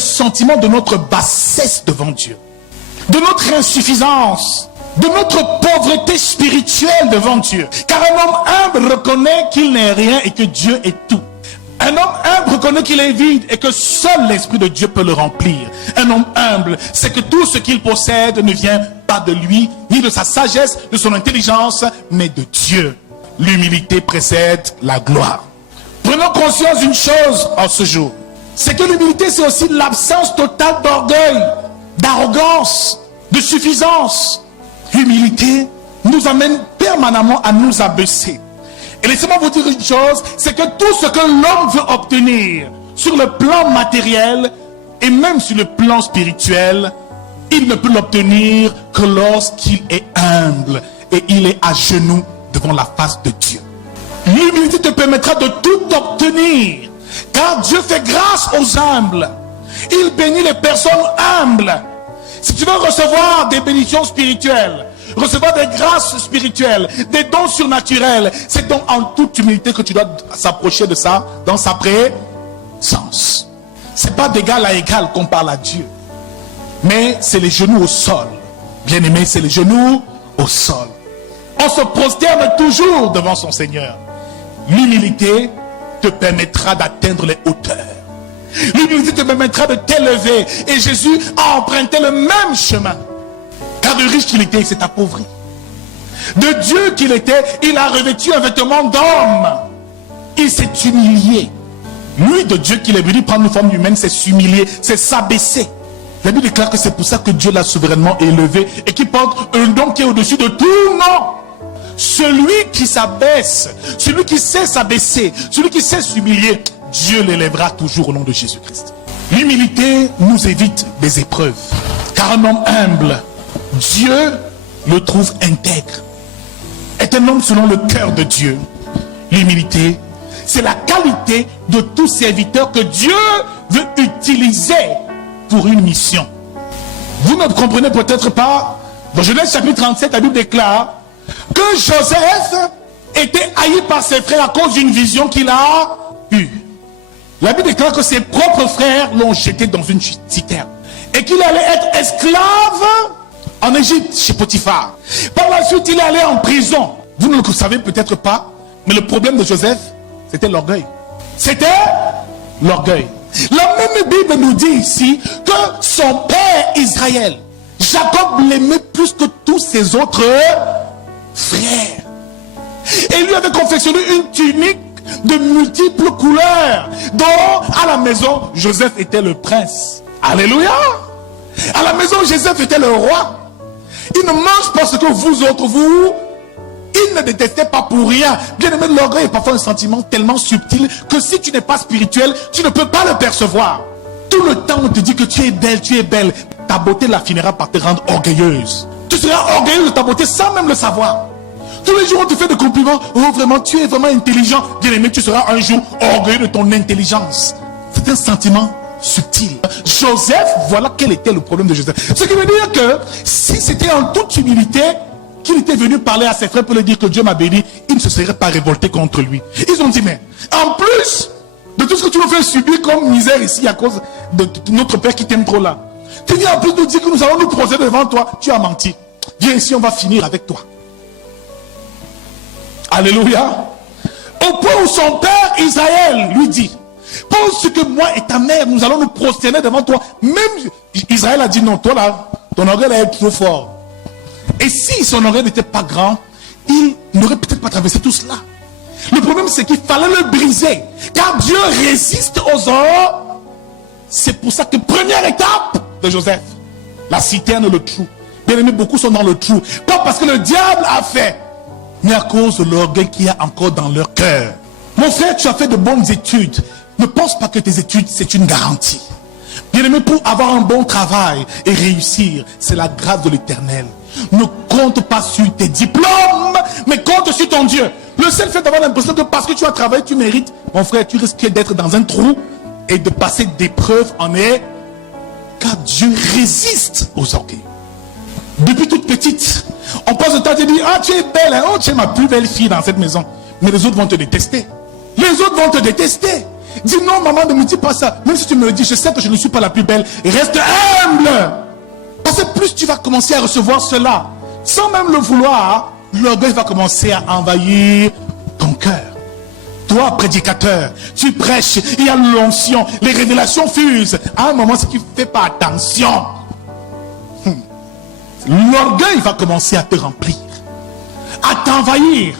sentiment de notre bassesse devant Dieu, de notre insuffisance, de notre pauvreté spirituelle devant Dieu. Car un homme humble reconnaît qu'il n'est rien et que Dieu est tout. Un homme humble reconnaît qu'il est vide et que seul l'Esprit de Dieu peut le remplir. Un homme humble, c'est que tout ce qu'il possède ne vient pas de lui, ni de sa sagesse, de son intelligence, mais de Dieu. L'humilité précède la gloire. Prenons conscience d'une chose en ce jour. C'est que l'humilité, c'est aussi l'absence totale d'orgueil, d'arrogance, de suffisance. L'humilité nous amène permanemment à nous abaisser. Et laissez-moi vous dire une chose, c'est que tout ce que l'homme veut obtenir sur le plan matériel et même sur le plan spirituel, il ne peut l'obtenir que lorsqu'il est humble et il est à genoux devant la face de Dieu. L'humilité te permettra de tout obtenir, car Dieu fait grâce aux humbles. Il bénit les personnes humbles. Si tu veux recevoir des bénédictions spirituelles, recevoir des grâces spirituelles, des dons surnaturels, c'est donc en toute humilité que tu dois s'approcher de ça, dans sa présence. C'est pas d'égal à égal qu'on parle à Dieu, mais c'est les genoux au sol. Bien aimé, c'est les genoux au sol. On se prosterne toujours devant son Seigneur. L'humilité te permettra d'atteindre les hauteurs. L'humilité te permettra de t'élever. Et Jésus a emprunté le même chemin. Car de riche qu'il était, il s'est appauvri. De Dieu qu'il était, il a revêtu un vêtement d'homme. Il s'est humilié. Lui, de Dieu qu'il est venu prendre une forme humaine, c'est s'humilier, c'est s'abaisser. La Bible déclare que c'est pour ça que Dieu l'a souverainement élevé et qui porte un nom qui est au-dessus de tout nom. Celui qui s'abaisse, celui qui sait s'abaisser, celui qui sait s'humilier, Dieu l'élèvera toujours au nom de Jésus-Christ. L'humilité nous évite des épreuves. Car un homme humble, Dieu le trouve intègre. Est un homme selon le cœur de Dieu. L'humilité, c'est la qualité de tout serviteur que Dieu veut utiliser pour une mission. Vous ne comprenez peut-être pas. Dans Genèse chapitre 37, la Bible déclare que Joseph était haï par ses frères à cause d'une vision qu'il a eue. La Bible déclare que ses propres frères l'ont jeté dans une citerne et qu'il allait être esclave en Égypte chez Potiphar. Par la suite, il est allé en prison. Vous ne le savez peut-être pas, mais le problème de Joseph, c'était l'orgueil. C'était l'orgueil. La même Bible nous dit ici que son père Israël, Jacob, l'aimait plus que tous ses autres frères. Et lui avait confectionné une tunique de multiples couleurs, dont à la maison Joseph était le prince. Alléluia. À la maison Joseph était le roi. Il ne mange pas ce que vous autres vous. Il ne détestait pas pour rien. Bien aimé, l'orgueil est parfois un sentiment tellement subtil que si tu n'es pas spirituel, tu ne peux pas le percevoir. Tout le temps on te dit que tu es belle, tu es belle. Ta beauté la finira par te rendre orgueilleuse. Tu seras orgueilleuse de ta beauté sans même le savoir. Tous les jours on te fait des compliments. Oh vraiment, tu es vraiment intelligent. Bien aimé, tu seras un jour orgueilleux de ton intelligence. C'est un sentiment subtil. Joseph, voilà quel était le problème de Joseph. Ce qui veut dire que si c'était en toute humilité qu'il était venu parler à ses frères pour lui dire que Dieu m'a béni, il ne se serait pas révolté contre lui. Ils ont dit, mais en plus de tout ce que tu nous fais subir comme misère ici à cause de notre père qui t'aime trop là, tu viens en plus nous dire que nous allons nous procéder devant toi. Tu as menti. Viens ici, on va finir avec toi. Alléluia. Au point où son père Israël lui dit, pense que moi et ta mère, nous allons nous prosterner devant toi. Même Israël a dit non, toi là, ton orgueil est trop fort. Et si son orgueil n'était pas grand, il n'aurait peut-être pas traversé tout cela. Le problème, c'est qu'il fallait le briser. Car Dieu résiste aux hommes. C'est pour ça que première étape de Joseph, la citerne, le trou. Bien aimé, beaucoup sont dans le trou. Pas parce que le diable a fait, mais à cause de l'orgueil qu'il y a encore dans leur cœur. Mon frère, tu as fait de bonnes études. Ne pense pas que tes études, c'est une garantie. Bien aimé, pour avoir un bon travail et réussir, c'est la grâce de l'Éternel. Ne compte pas sur tes diplômes, mais compte sur ton Dieu. Le seul fait d'avoir l'impression que parce que tu as travaillé, tu mérites, mon frère, tu risques d'être dans un trou et de passer d'épreuves en est. Car Dieu résiste aux orgueils. Depuis toute petite, on passe le temps de dire, ah tu es belle, hein? Oh tu es ma plus belle fille dans cette maison. Mais les autres vont te détester. Les autres vont te détester. Dis non, maman, ne me dis pas ça. Même si tu me le dis, je sais que je ne suis pas la plus belle. Reste humble. Parce que plus tu vas commencer à recevoir cela, sans même le vouloir, l'orgueil va commencer à envahir ton cœur. Toi, prédicateur, tu prêches, il y a l'onction, les révélations fusent. À un moment, si tu ne fais pas attention, l'orgueil va commencer à te remplir, à t'envahir.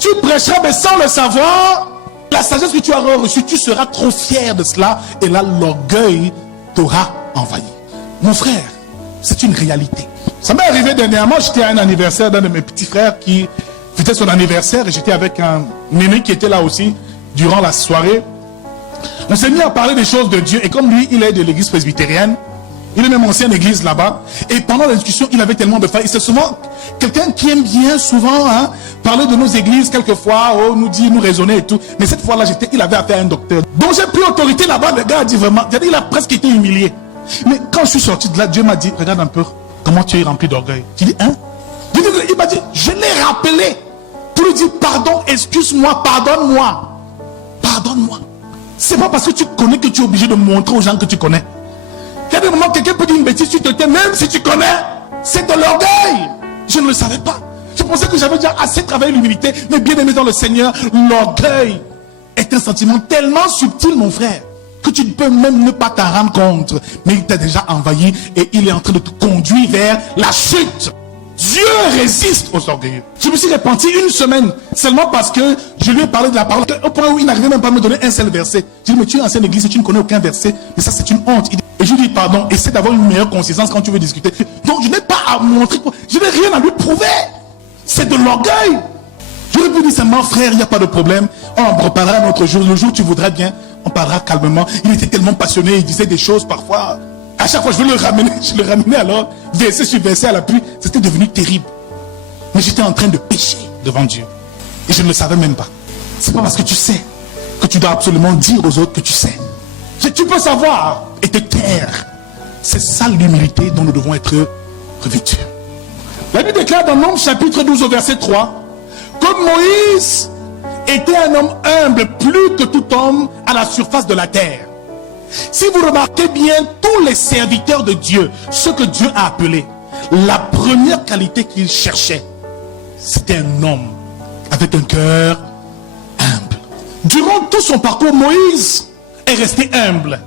Tu prêcheras, mais sans le savoir, la sagesse que tu auras reçue, tu seras trop fier de cela, et là, l'orgueil t'aura envahi. Mon frère, c'est une réalité. Ça m'est arrivé dernièrement, j'étais à un anniversaire d'un de mes petits frères qui fêtait son anniversaire, et j'étais avec un aîné qui était là aussi durant la soirée. On s'est mis à parler des choses de Dieu, et comme lui, il est de l'église presbytérienne, il est même ancienne église là-bas, et pendant la discussion, il avait tellement de failles. C'est souvent quelqu'un qui aime bien souvent parler de nos églises, quelquefois, nous dire, nous raisonner et tout. Mais cette fois-là, il avait affaire à un docteur. Donc j'ai pris autorité là-bas, le gars a dit vraiment, il a presque été humilié. Mais quand je suis sorti de là, Dieu m'a dit, regarde un peu, comment tu es rempli d'orgueil. J'ai dit, hein? Il m'a dit, je l'ai rappelé pour lui dire, pardon, excuse-moi, pardonne-moi. Pardonne-moi. C'est pas parce que tu connais que tu es obligé de montrer aux gens que tu connais. Il y a des moments où quelqu'un peut dire une bêtise, tu te tais, même si tu connais, c'est de l'orgueil. Je ne le savais pas. Je pensais que j'avais déjà assez travaillé l'humilité, mais bien aimé dans le Seigneur, l'orgueil est un sentiment tellement subtil, mon frère, que tu ne peux même ne pas t'en rendre compte. Mais il t'a déjà envahi et il est en train de te conduire vers la chute. Dieu résiste aux orgueilleux. Je me suis repenti une semaine seulement parce que je lui ai parlé de la parole au point où il n'arrivait même pas à me donner un seul verset. J'ai dit, mais tu es ancienne église et tu ne connais aucun verset. Mais ça, c'est une honte. Et je lui dis, pardon, essaie d'avoir une meilleure consistance quand tu veux discuter. Donc, je n'ai pas à montrer, je n'ai rien à lui prouver. C'est de l'orgueil. J'aurais pu dire seulement, frère, il n'y a pas de problème. On en reparlera un autre jour. Le jour où tu voudrais bien, on parlera calmement. Il était tellement passionné, il disait des choses parfois. À chaque fois, je veux le ramener. Je le ramenais alors, verset sur verset à l'appui. C'était devenu terrible. Mais j'étais en train de pécher devant Dieu. Et je ne le savais même pas. C'est pas parce que tu sais que tu dois absolument dire aux autres que tu sais. Tu peux savoir et te taire. C'est ça l'humilité dont nous devons être revêtus. La Bible déclare dans Nombres chapitre 12 au verset 3 que Moïse était un homme humble plus que tout homme à la surface de la terre. Si vous remarquez bien, tous les serviteurs de Dieu, ceux que Dieu a appelés, la première qualité qu'ils cherchaient, c'était un homme avec un cœur humble. Durant tout son parcours, Moïse est resté humble.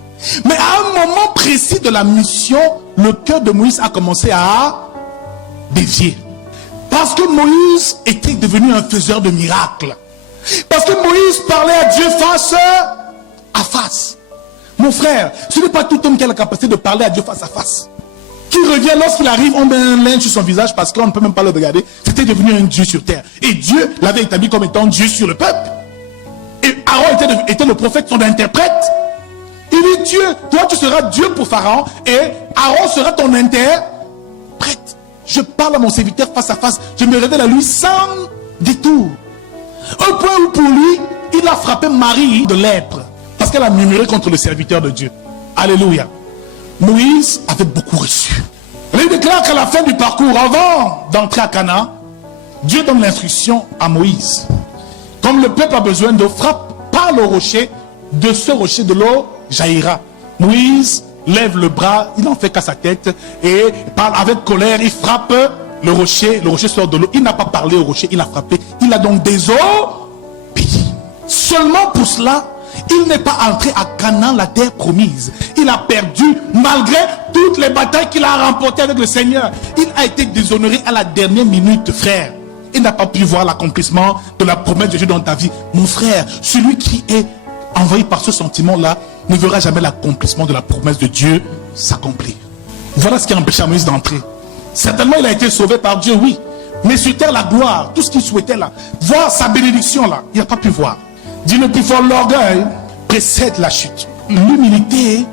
Mais à un moment précis de la mission, le cœur de Moïse a commencé à dévier. Parce que Moïse était devenu un faiseur de miracles. Parce que Moïse parlait à Dieu face à face. Mon frère, ce n'est pas tout homme qui a la capacité de parler à Dieu face à face. Qui revient lorsqu'il arrive, on met un linge sur son visage parce qu'on ne peut même pas le regarder. C'était devenu un Dieu sur terre. Et Dieu l'avait établi comme étant Dieu sur le peuple. Et Aaron était le prophète, son interprète. Il dit, Dieu, toi tu seras Dieu pour Pharaon et Aaron sera ton interprète. Je parle à mon serviteur face à face. Je me révèle à lui sans détour. Au point où pour lui, il a frappé Marie de lèpre. Parce qu'elle a murmuré contre le serviteur de Dieu. Alléluia. Moïse avait beaucoup reçu. Il déclare qu'à la fin du parcours, avant d'entrer à Canaan, Dieu donne l'instruction à Moïse. Comme le peuple a besoin d'eau, frappe par le rocher, de ce rocher de l'eau jaillira. Moïse lève le bras, il n'en fait qu'à sa tête et parle avec colère, il frappe le rocher sort de l'eau. Il n'a pas parlé au rocher, il a frappé. Il a donc des eaux pays. Seulement pour cela, il n'est pas entré à Canaan, la terre promise. Il a perdu malgré toutes les batailles qu'il a remportées avec le Seigneur. Il a été déshonoré à la dernière minute, frère. Il n'a pas pu voir l'accomplissement de la promesse de Dieu dans ta vie. Mon frère, celui qui est envahi par ce sentiment-là ne verra jamais l'accomplissement de la promesse de Dieu s'accomplir. Voilà ce qui a empêché Moïse d'entrer. Certainement, il a été sauvé par Dieu, oui. Mais sur terre, la gloire, tout ce qu'il souhaitait là, voir sa bénédiction là, il n'a pas pu voir. Dis le plus fort, l'orgueil précède la chute. L'humilité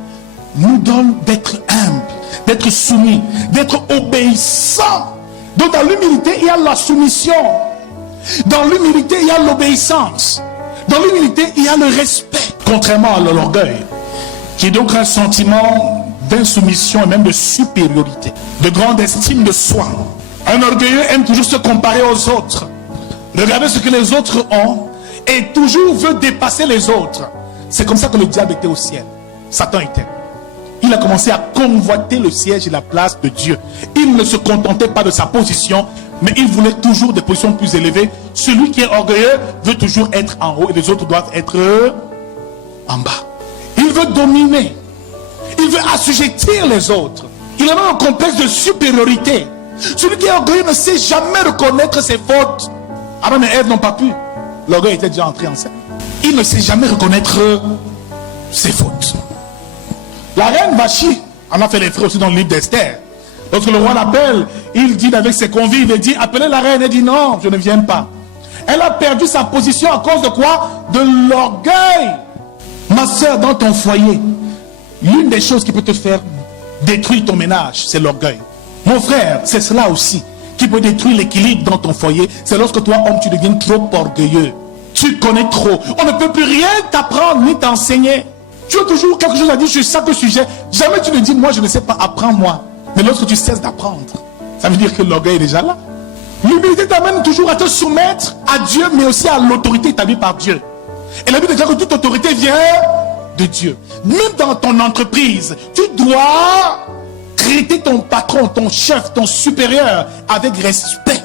nous donne d'être humble, d'être soumis, d'être obéissant. Donc dans l'humilité, il y a la soumission. Dans l'humilité, il y a l'obéissance. Dans l'humilité, il y a le respect. Contrairement à l'orgueil, qui est donc un sentiment d'insoumission et même de supériorité, de grande estime de soi. Un orgueilleux aime toujours se comparer aux autres. Regardez ce que les autres ont et toujours veut dépasser les autres. C'est comme ça que le diable était au ciel. Satan était. Il a commencé à convoiter le siège et la place de Dieu. Il ne se contentait pas de sa position, mais il voulait toujours des positions plus élevées. Celui qui est orgueilleux veut toujours être en haut et les autres doivent être en bas. Il veut dominer. Il veut assujettir les autres. Il a même un complexe de supériorité. Celui qui est orgueilleux ne sait jamais reconnaître ses fautes. Adam et Ève n'ont pas pu. L'orgueil était déjà entré en scène. Il ne sait jamais reconnaître ses fautes. La reine Vachi en a fait les frais aussi dans le livre d'Esther. Lorsque le roi l'appelle, il dit avec ses convives, il dit appelez la reine. Elle dit non, je ne viens pas. Elle a perdu sa position à cause de quoi? De l'orgueil. Ma soeur, dans ton foyer, l'une des choses qui peut te faire détruire ton ménage, c'est l'orgueil. Mon frère, c'est cela aussi qui peut détruire l'équilibre dans ton foyer. C'est lorsque toi, homme, tu deviens trop orgueilleux. Tu connais trop. On ne peut plus rien t'apprendre ni t'enseigner. Tu as toujours quelque chose à dire sur chaque sujet. Jamais tu ne dis, moi je ne sais pas, apprends-moi. Mais lorsque tu cesses d'apprendre, ça veut dire que l'orgueil est déjà là. L'humilité t'amène toujours à te soumettre à Dieu, mais aussi à l'autorité établie par Dieu. Et la Bible dit que toute autorité vient de Dieu. Même dans ton entreprise, tu dois traiter ton patron, ton chef, ton supérieur avec respect.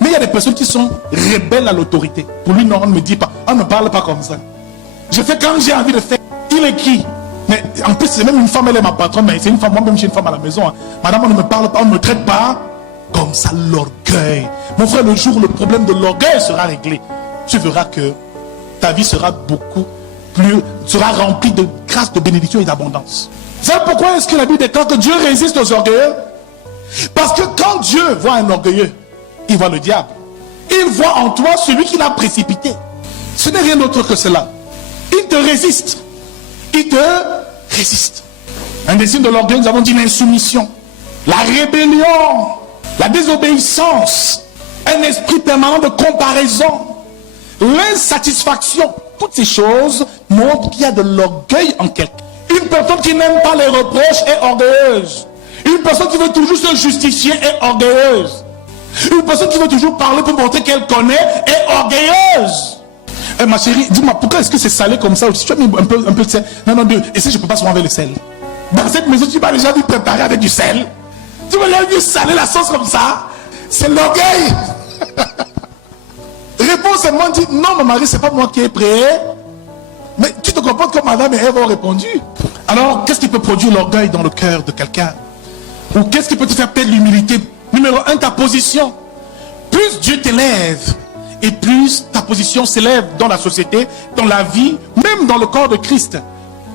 Mais il y a des personnes qui sont rebelles à l'autorité. Pour lui, non, on ne me dit pas, on ne parle pas comme ça. Je fais quand j'ai envie de faire. Il est qui? Mais en plus, c'est même une femme, elle est ma patronne, mais c'est une femme, moi-même j'ai une femme à la maison. Hein. Madame, on ne me parle pas, on ne me traite pas comme ça, l'orgueil. Mon frère, le jour où le problème de l'orgueil sera réglé, tu verras que ta vie sera beaucoup plus, sera remplie de grâce, de bénédiction et d'abondance. Vous savez pourquoi est-ce que la Bible déclare que Dieu résiste aux orgueilleux? Parce que quand Dieu voit un orgueilleux, il voit le diable. Il voit en toi celui qui l'a précipité. Ce n'est rien d'autre que cela. Il te résiste. Il te résiste. Un des signes de l'orgueil, nous avons dit l'insoumission, la rébellion, la désobéissance, un esprit permanent de comparaison, l'insatisfaction. Toutes ces choses montrent qu'il y a de l'orgueil en quelqu'un. Une personne qui n'aime pas les reproches est orgueilleuse. Une personne qui veut toujours se justifier est orgueilleuse. Une personne qui veut toujours parler pour montrer qu'elle connaît est orgueilleuse. Eh, ma chérie, dis-moi, pourquoi est-ce que c'est salé comme ça? Si tu as mis un peu de sel. Non, et si je ne peux pas souvent avec le sel. Dans cette maison, tu m'as déjà vu préparer avec du sel. Tu m'as déjà vu saler la sauce comme ça. C'est l'orgueil. Réponds seulement, dit, non, mon mari, c'est pas moi qui ai prêt. Mais tu te comportes comme Adam et Ève ont répondu. Alors, qu'est-ce qui peut produire l'orgueil dans le cœur de quelqu'un? Ou qu'est-ce qui peut te faire perdre l'humilité? Numéro 1, ta position. Plus Dieu t'élève, et plus ta position s'élève dans la société, dans la vie, même dans le corps de Christ,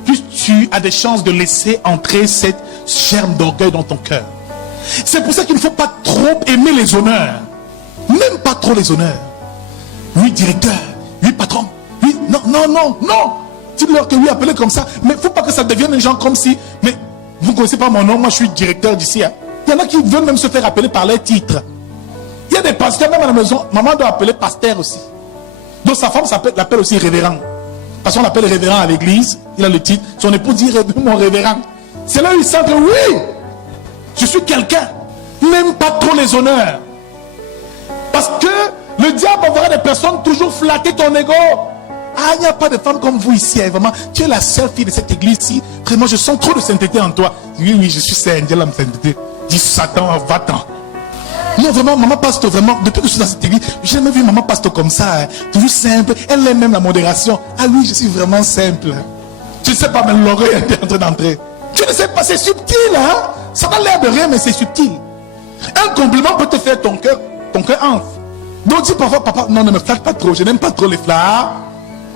plus tu as des chances de laisser entrer cette germe d'orgueil dans ton cœur. C'est pour ça qu'il ne faut pas trop aimer les honneurs. Même pas trop les honneurs. Oui, directeur. Oui, patron. Oui, non. Dites-leur que oui, appelez comme ça. Mais il ne faut pas que ça devienne des gens comme si... Mais vous ne connaissez pas mon nom, moi je suis directeur d'ici. Hein. Il y en a qui veulent même se faire appeler par les titres. Il y a des pasteurs même à la maison. Maman doit appeler pasteur aussi. Donc sa femme l'appelle aussi révérend. Parce qu'on l'appelle révérend à l'église. Il a le titre. Son époux dit mon révérend. C'est là où il sent que oui, je suis quelqu'un. N'aime pas trop les honneurs. Parce que le diable enverra des personnes toujours flatter ton ego. Ah, il n'y a pas de femme comme vous ici. Hein, vraiment, tu es la seule fille de cette église-ci. Vraiment, je sens trop de sainteté en toi. Oui, je suis sainte. J'ai la sainteté. Dis Satan, va-t'en. Non, vraiment, maman pasteur, vraiment, depuis que je suis dans cette église, j'ai jamais vu maman pasteur comme ça. Hein. Toujours simple. Elle aime même la modération. Ah oui, je suis vraiment simple. Tu ne sais pas, mais l'orgueil est en train d'entrer. Tu ne sais pas, c'est subtil. Hein? Ça n'a l'air de rien, mais c'est subtil. Un compliment peut te faire ton cœur enfle. Donc dis parfois, papa, non, ne me flatte pas trop. Je n'aime pas trop les fleurs.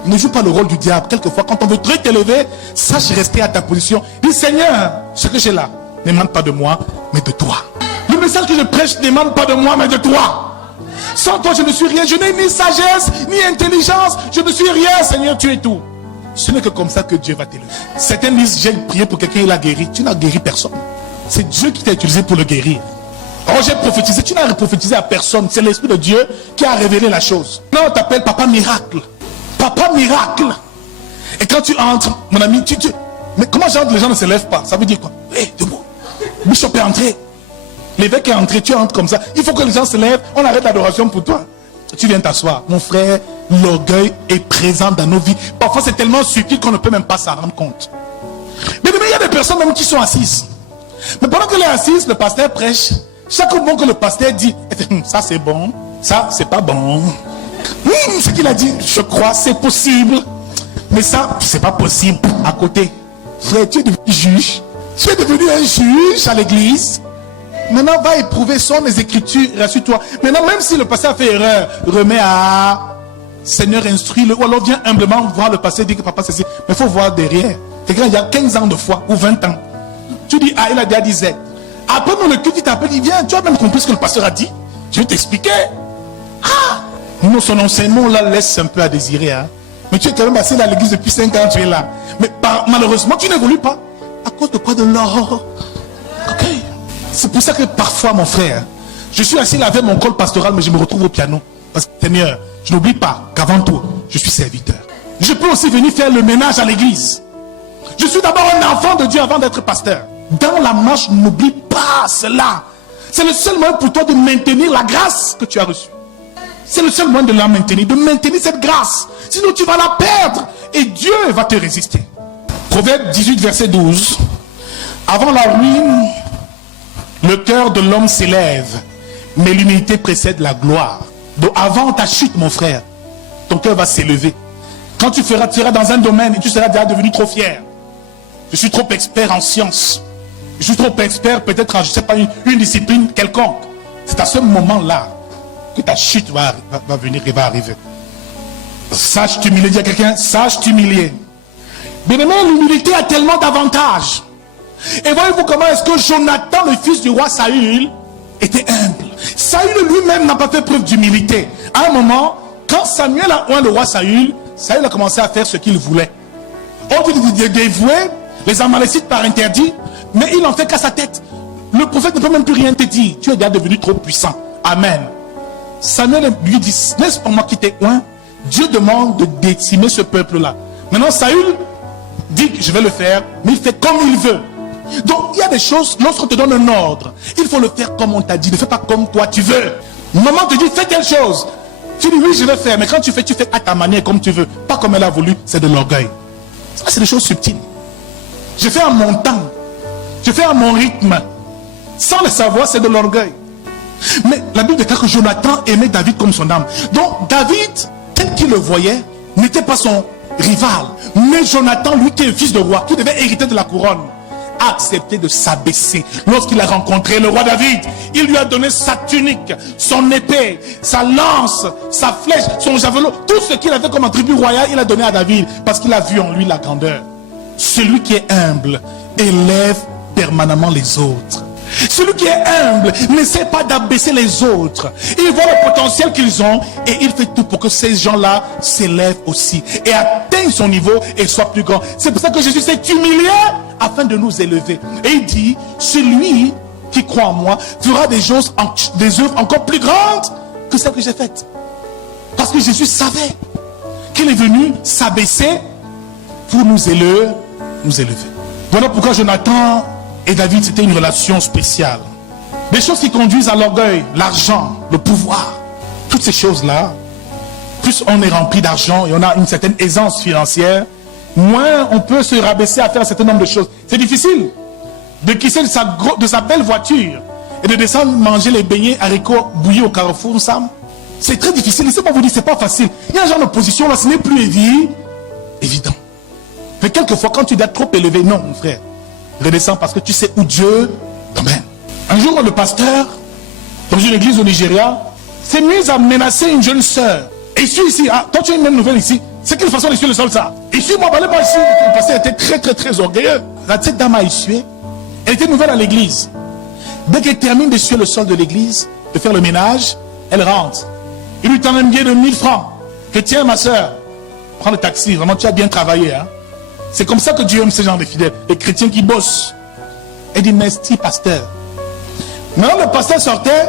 Ne joue pas le rôle du diable. Quelquefois, quand on veut très t'élever, sache rester à ta position. Dis Seigneur, ce que j'ai là, ne demande pas de moi, mais de toi. Le message que je prêche ne demande pas de moi, mais de toi. Sans toi, je ne suis rien. Je n'ai ni sagesse, ni intelligence. Je ne suis rien, Seigneur, tu es tout. Ce n'est que comme ça que Dieu va t'élever. Certains disent, j'ai prié pour quelqu'un, il a guéri. Tu n'as guéri personne. C'est Dieu qui t'a utilisé pour le guérir. Oh, j'ai prophétisé. Tu n'as prophétisé à personne. C'est l'Esprit de Dieu qui a révélé la chose. Non, on t'appelle Papa Miracle. Papa Miracle. Et quand tu entres, mon ami, mais comment j'entre, les gens ne se lèvent pas? Ça veut dire quoi? Hé, debout. Bishop est entré. L'évêque est entré, tu entres comme ça. Il faut que les gens se lèvent. On arrête l'adoration pour toi. Tu viens t'asseoir. Mon frère, l'orgueil est présent dans nos vies. Parfois, c'est tellement subtil qu'on ne peut même pas s'en rendre compte. Mais il y a des personnes même qui sont assises. Mais pendant qu'elle est assise, le pasteur prêche. Chaque mot que le pasteur dit, ça c'est bon, ça c'est pas bon. Ce qu'il a dit, je crois, c'est possible. Mais ça, c'est pas possible. À côté, frère, tu es devenu juge. Tu es devenu un juge à l'église. Maintenant, va éprouver les écritures, rassure-toi. Maintenant, même si le pasteur a fait erreur, remets à Seigneur, instruis-le. Ou alors viens humblement voir le pasteur et dire que papa c'est ça. Mais il faut voir derrière. C'est quand il y a 15 ans de foi ou 20 ans. Tu dis, ah, il a déjà dit Z. Après, dans le culte, il t'appelle, il vient. Tu as même compris ce que le pasteur a dit. Je vais t'expliquer. Ah! Non, son enseignement là laisse un peu à désirer. Hein. Mais tu es quand même assis à l'église depuis 5 ans, tu es là. Mais malheureusement, tu n'évolues pas. À cause de quoi? De l'or. Ok. C'est pour ça que parfois, mon frère, je suis assis là avec mon col pastoral, mais je me retrouve au piano. Parce que, Seigneur, je n'oublie pas qu'avant tout, je suis serviteur. Je peux aussi venir faire le ménage à l'église. Je suis d'abord un enfant de Dieu avant d'être pasteur. Dans la marche, n'oublie pas cela. C'est le seul moyen pour toi de maintenir la grâce que tu as reçue. C'est le seul moyen de la maintenir, de maintenir cette grâce. Sinon, tu vas la perdre et Dieu va te résister. Proverbe 18, verset 12. Avant la ruine, le cœur de l'homme s'élève, mais l'humilité précède la gloire. Donc avant ta chute, mon frère, ton cœur va s'élever. Quand tu seras dans un domaine et tu seras déjà devenu trop fier. Je suis trop expert en sciences. Je suis trop expert peut-être en, je sais pas, une discipline quelconque. C'est à ce moment-là que ta chute va venir et va arriver. Sache t'humilier, dis à quelqu'un, sache t'humilier. Mais maintenant, l'humilité a tellement d'avantages. Et voyez-vous comment est-ce que Jonathan, le fils du roi Saül, était humble. Saül lui-même n'a pas fait preuve d'humilité. À un moment, quand Samuel a oint le roi Saül, Saül a commencé à faire ce qu'il voulait. Au lieu de dévouer les Amalécites par interdit, mais il n'en fait qu'à sa tête. Le prophète ne peut même plus rien te dire. Tu es déjà devenu trop puissant. Amen. Samuel lui dit, n'est-ce pas moi qui t'ai oint? Dieu demande de décimer ce peuple-là. Maintenant, Saül dit que je vais le faire, mais il fait comme il veut. Donc, il y a des choses, lorsqu'on te donne un ordre, il faut le faire comme on t'a dit. Ne fais pas comme toi tu veux. Maman te dit, fais telle chose. Tu dis, oui, je vais faire. Mais quand tu fais à ta manière, comme tu veux. Pas comme elle a voulu, c'est de l'orgueil. Ça, c'est des choses subtiles. Je fais à mon temps. Je fais à mon rythme. Sans le savoir, c'est de l'orgueil. Mais la Bible déclare que Jonathan aimait David comme son âme. Donc, David, tel qu'il le voyait, n'était pas son rival. Mais Jonathan, lui qui est fils de roi, qui devait hériter de la couronne, a accepté de s'abaisser. Lorsqu'il a rencontré le roi David, il lui a donné sa tunique, son épée, sa lance, sa flèche, son javelot, tout ce qu'il avait comme attribut royal, il a donné à David parce qu'il a vu en lui la grandeur. Celui qui est humble élève permanemment les autres. Celui qui est humble n'essaie pas d'abaisser les autres. Il voit le potentiel qu'ils ont et il fait tout pour que ces gens-là s'élèvent aussi et atteignent son niveau et soient plus grands. C'est pour ça que Jésus s'est humilié afin de nous élever. Et il dit, celui qui croit en moi fera des œuvres encore plus grandes que celles que j'ai faites. Parce que Jésus savait qu'il est venu s'abaisser pour nous élever. Voilà pourquoi Jonathan et David, c'était une relation spéciale. Des choses qui conduisent à l'orgueil, l'argent, le pouvoir. Toutes ces choses-là, plus on est rempli d'argent et on a une certaine aisance financière, moins on peut se rabaisser à faire un certain nombre de choses. C'est difficile de quitter de sa belle voiture et de descendre manger les beignets haricots bouillis au Carrefour, Sam. C'est très difficile. Laissez-moi vous dire, c'est pas facile. Il y a un genre de position là, ce n'est plus évident. Mais quelquefois, quand tu dois trop élevé, non, mon frère, redescends parce que tu sais où Dieu t'emmène. Un jour, le pasteur, dans une église au Nigeria, s'est mis à menacer une jeune sœur. Et ici, toi tu as une même nouvelle ici. C'est quelle façon d'essuyer le sol ça? Ici, moi, pas ici. Le pasteur était très orgueilleux. Cette dame a essuyé. Elle était nouvelle à l'église. Dès qu'elle termine d'essuyer le sol de l'église, de faire le ménage, elle rentre. Il lui tend un billet de 1000 francs. Que tiens, ma soeur, prends le taxi. Vraiment, tu as bien travaillé. Hein? C'est comme ça que Dieu aime ce genre de fidèles. Les chrétiens qui bossent. Elle dit, merci, pasteur. Maintenant, le pasteur sortait.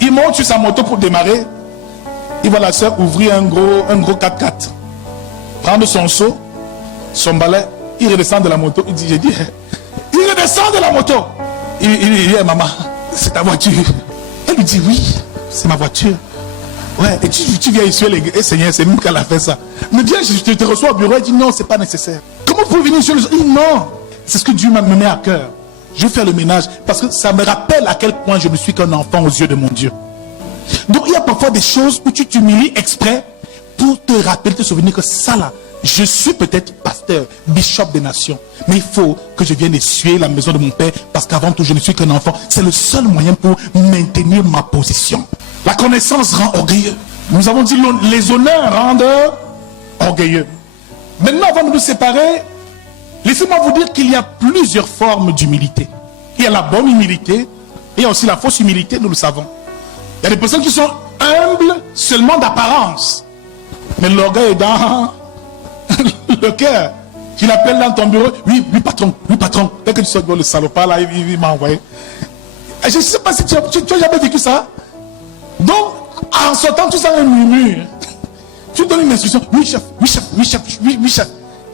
Il monte sur sa moto pour démarrer. Il voit la soeur ouvrir un gros 4x4. Prendre son seau, son balai. Il redescend de la moto. Il redescend de la moto. Il dit, maman, c'est ta voiture. Elle lui dit, oui, c'est ma voiture. Ouais, et tu viens ici, et Seigneur, c'est nous qu'elle a fait ça. Mais viens, je te reçois au bureau, et dit non, c'est pas nécessaire. Comment vous pouvez venir sur le... Il dit non, c'est ce que Dieu me met à cœur. Je vais faire le ménage, parce que ça me rappelle à quel point je ne suis qu'un enfant aux yeux de mon Dieu. Donc il y a parfois des choses où tu t'humilies exprès pour te rappeler, te souvenir que ça là, je suis peut-être pasteur, bishop des nations, mais il faut que je vienne essuyer la maison de mon père, parce qu'avant tout je ne suis qu'un enfant. C'est le seul moyen pour maintenir ma position. La connaissance rend orgueilleux. Nous avons dit les honneurs rendent orgueilleux. Maintenant, avant de nous séparer, laissez-moi vous dire qu'il y a plusieurs formes d'humilité. Il y a la bonne humilité, et il y a aussi la fausse humilité, nous le savons. Il y a des personnes qui sont humbles seulement d'apparence, mais l'orgueil est dans le cœur. Tu l'appelles dans ton bureau, oui patron, oui patron. Dès que tu sors le salopard là, il m'a envoyé. Je ne sais pas si tu as jamais vécu ça. Donc, en sortant tout ça un murmure, tu donnes une instruction, oui chef, oui chef, oui chef, oui chef.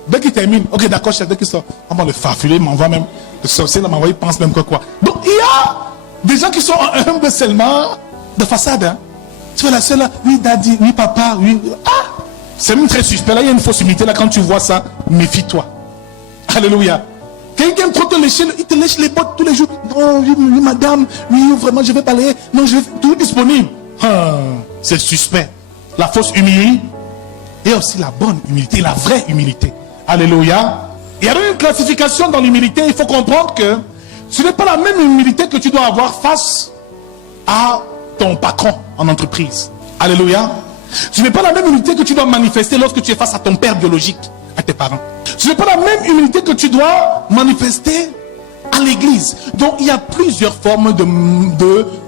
Dès qu'il termine, ok d'accord chef, dès qu'il sort, le farfelé m'envoie même, le sorcier là m'envoie, il pense même que quoi. Donc il y a des gens qui sont humbles seulement de façade. Hein. Tu vois la seule là, oui daddy, oui papa, oui. Ah, c'est même très suspect. Là, il y a une fausse humilité là, quand tu vois ça, méfie-toi. Alléluia. Quelqu'un trop te lécher, il te lèche les bottes tous les jours. Oh, oui, madame, oui, vraiment, je vais balayer. Non, je vais tout disponible. C'est suspect. La fausse humilité et aussi la bonne humilité, la vraie humilité. Alléluia. Il y a une classification dans l'humilité. Il faut comprendre que ce n'est pas la même humilité que tu dois avoir face à ton patron en entreprise. Alléluia. Ce n'est pas la même humilité que tu dois manifester lorsque tu es face à ton père biologique, à tes parents. Ce n'est pas la même humilité que tu dois manifester à l'église. Donc il y a plusieurs formes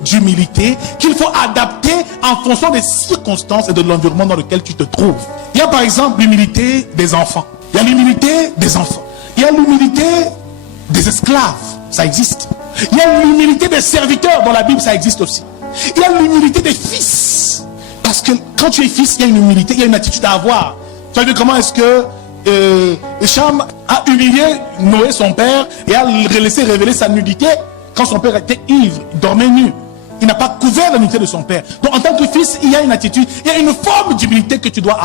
d'humilité qu'il faut adapter en fonction des circonstances et de l'environnement dans lequel tu te trouves. Il y a par exemple l'humilité des enfants. Il y a l'humilité des enfants. Il y a l'humilité des esclaves. Ça existe. Il y a l'humilité des serviteurs. Dans la Bible, ça existe aussi. Il y a l'humilité des fils. Parce que quand tu es fils, il y a une humilité, il y a une attitude à avoir. Tu as vu comment est-ce que Cham a humilié Noé, son père, et a laissé révéler sa nudité quand son père était ivre, il dormait nu. Il n'a pas couvert la nudité de son père. Donc en tant que fils, il y a une attitude, il y a une forme d'humilité que tu dois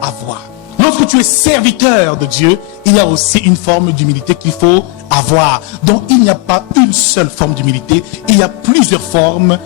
avoir. Lorsque tu es serviteur de Dieu, il y a aussi une forme d'humilité qu'il faut avoir. Donc il n'y a pas une seule forme d'humilité, il y a plusieurs formes